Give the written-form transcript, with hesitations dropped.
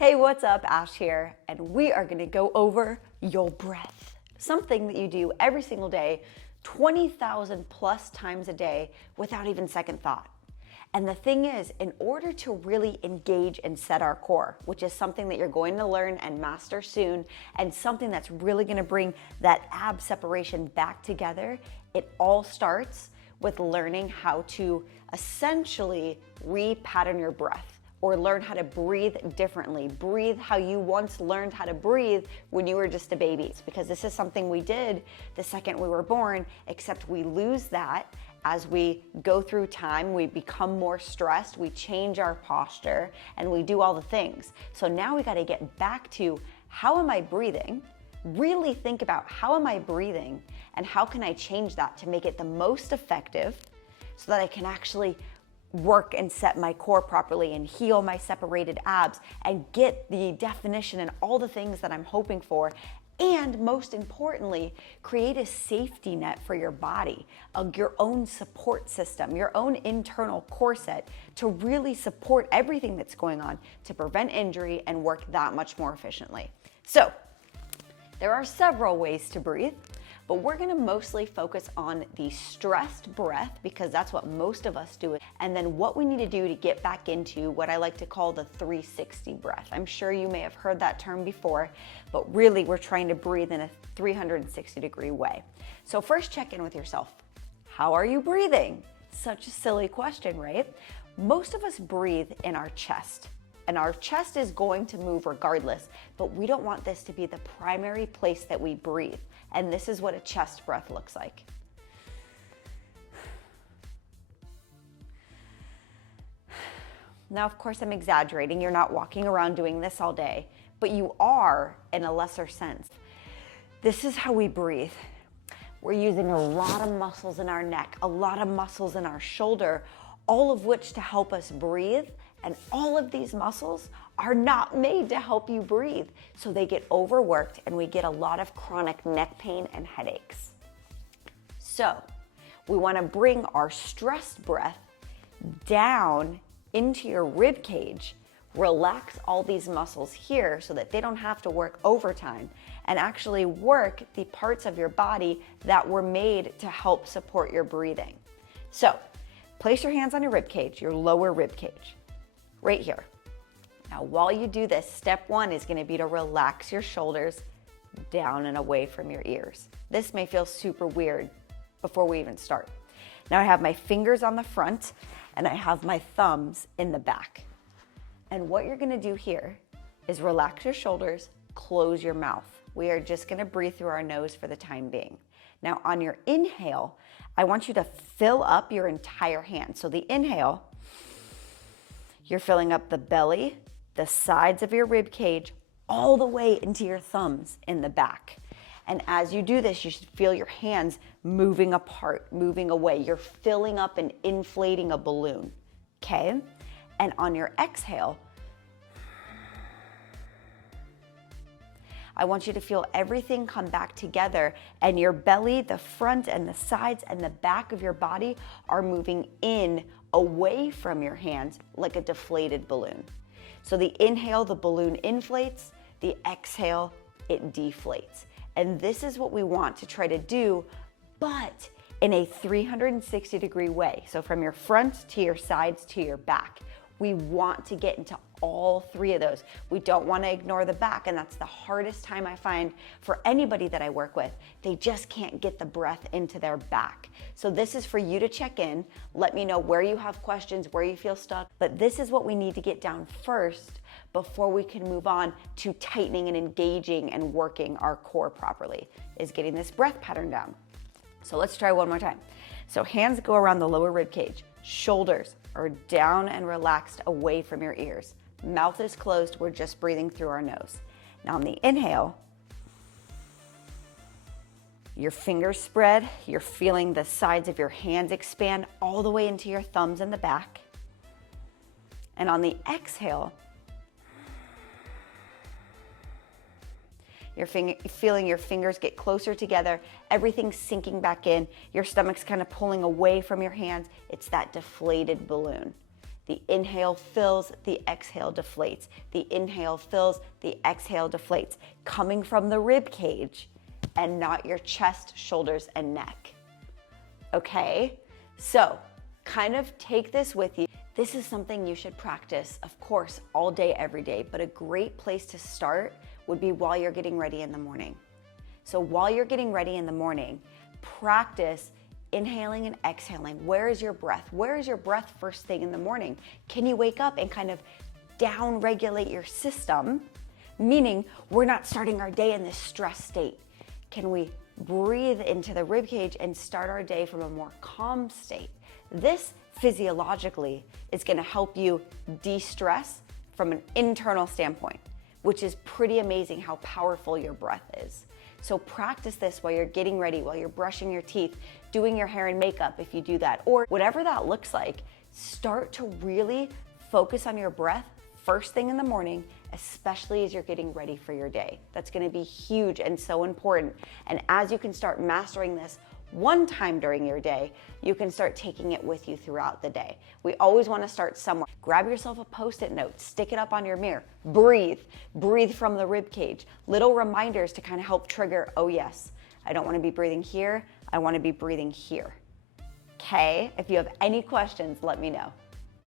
Hey, what's up? Ash here, and we are gonna go over your breath. Something that you do every single day, 20,000 plus times a day without even second thought. And the thing is, in order to really engage and set our core, which is something that you're going to learn and master soon, and something that's really gonna bring that ab separation back together, it all starts with learning how to essentially repattern your breath, or learn how to breathe differently. Breathe how you once learned how to breathe when you were just a baby. Because this is something we did the second we were born, except we lose that as we go through time. We become more stressed, we change our posture, and we do all the things. So now we gotta get back to, how am I breathing? Really think about, how am I breathing? And how can I change that to make it the most effective so that I can actually work and set my core properly and heal my separated abs and get the definition and all the things that I'm hoping for. And most importantly, create a safety net for your body, your own support system, your own internal core set to really support everything that's going on to prevent injury and work that much more efficiently. So there are several ways to breathe, but we're gonna mostly focus on the stressed breath because that's what most of us do. And then what we need to do to get back into what I like to call the 360 breath. I'm sure you may have heard that term before, but really we're trying to breathe in a 360-degree way. So first, check in with yourself. How are you breathing? Such a silly question, right? Most of us breathe in our chest. And our chest is going to move regardless, but we don't want this to be the primary place that we breathe. And this is what a chest breath looks like. Now, of course, I'm exaggerating. You're not walking around doing this all day, but you are in a lesser sense. This is how we breathe. We're using a lot of muscles in our neck, a lot of muscles in our shoulder, all of which to help us breathe. And all of these muscles are not made to help you breathe. So they get overworked and we get a lot of chronic neck pain and headaches. So we wanna bring our stressed breath down into your rib cage, relax all these muscles here so that they don't have to work overtime, and actually work the parts of your body that were made to help support your breathing. So place your hands on your rib cage, your lower rib cage, right here. Now, while you do this, step one is gonna be to relax your shoulders down and away from your ears. This may feel super weird before we even start. Now I have my fingers on the front and I have my thumbs in the back. And what you're gonna do here is relax your shoulders, close your mouth. We are just gonna breathe through our nose for the time being. Now on your inhale, I want you to fill up your entire hand. So the inhale, you're filling up the belly, the sides of your rib cage, all the way into your thumbs in the back. And as you do this, you should feel your hands moving apart, moving away. You're filling up and inflating a balloon, okay? And on your exhale, I want you to feel everything come back together, and your belly, the front and the sides and the back of your body are moving in away from your hands like a deflated balloon. So the inhale, the balloon inflates, the exhale, it deflates. And this is what we want to try to do, but in a 360-degree way. So from your front to your sides to your back. We want to get into all three of those. We don't want to ignore the back, and that's the hardest time I find for anybody that I work with. They just can't get the breath into their back. So this is for you to check in. Let me know where you have questions, where you feel stuck. But this is what we need to get down first before we can move on to tightening and engaging and working our core properly, is getting this breath pattern down. So let's try one more time. So hands go around the lower rib cage, shoulders are down and relaxed away from your ears. Mouth is closed, we're just breathing through our nose. Now on the inhale, your fingers spread, you're feeling the sides of your hands expand all the way into your thumbs and the back. And on the exhale, you're feeling your fingers get closer together, everything's sinking back in, your stomach's kind of pulling away from your hands. It's that deflated balloon. The inhale fills, the exhale deflates. The inhale fills, the exhale deflates. Coming from the rib cage and not your chest, shoulders, and neck. Okay? So, kind of take this with you. This is something you should practice, of course, all day, every day, but a great place to start would be while you're getting ready in the morning. So while you're getting ready in the morning, practice inhaling and exhaling. Where is your breath? Where is your breath first thing in the morning? Can you wake up and kind of down-regulate your system? Meaning we're not starting our day in this stress state. Can we breathe into the rib cage and start our day from a more calm state? This physiologically is going to help you de-stress from an internal standpoint, which is pretty amazing how powerful your breath is. So practice this while you're getting ready, while you're brushing your teeth, doing your hair and makeup if you do that, or whatever that looks like. Start to really focus on your breath first thing in the morning, especially as you're getting ready for your day. That's gonna be huge and so important. And as you can start mastering this one time during your day, you can start taking it with you throughout the day. We always want to start somewhere. Grab yourself a Post-it note, stick it up on your mirror, breathe from the rib cage. Little reminders to kind of help trigger, oh yes, I don't want to be breathing here, I want to be breathing here. Okay, if you have any questions, let me know.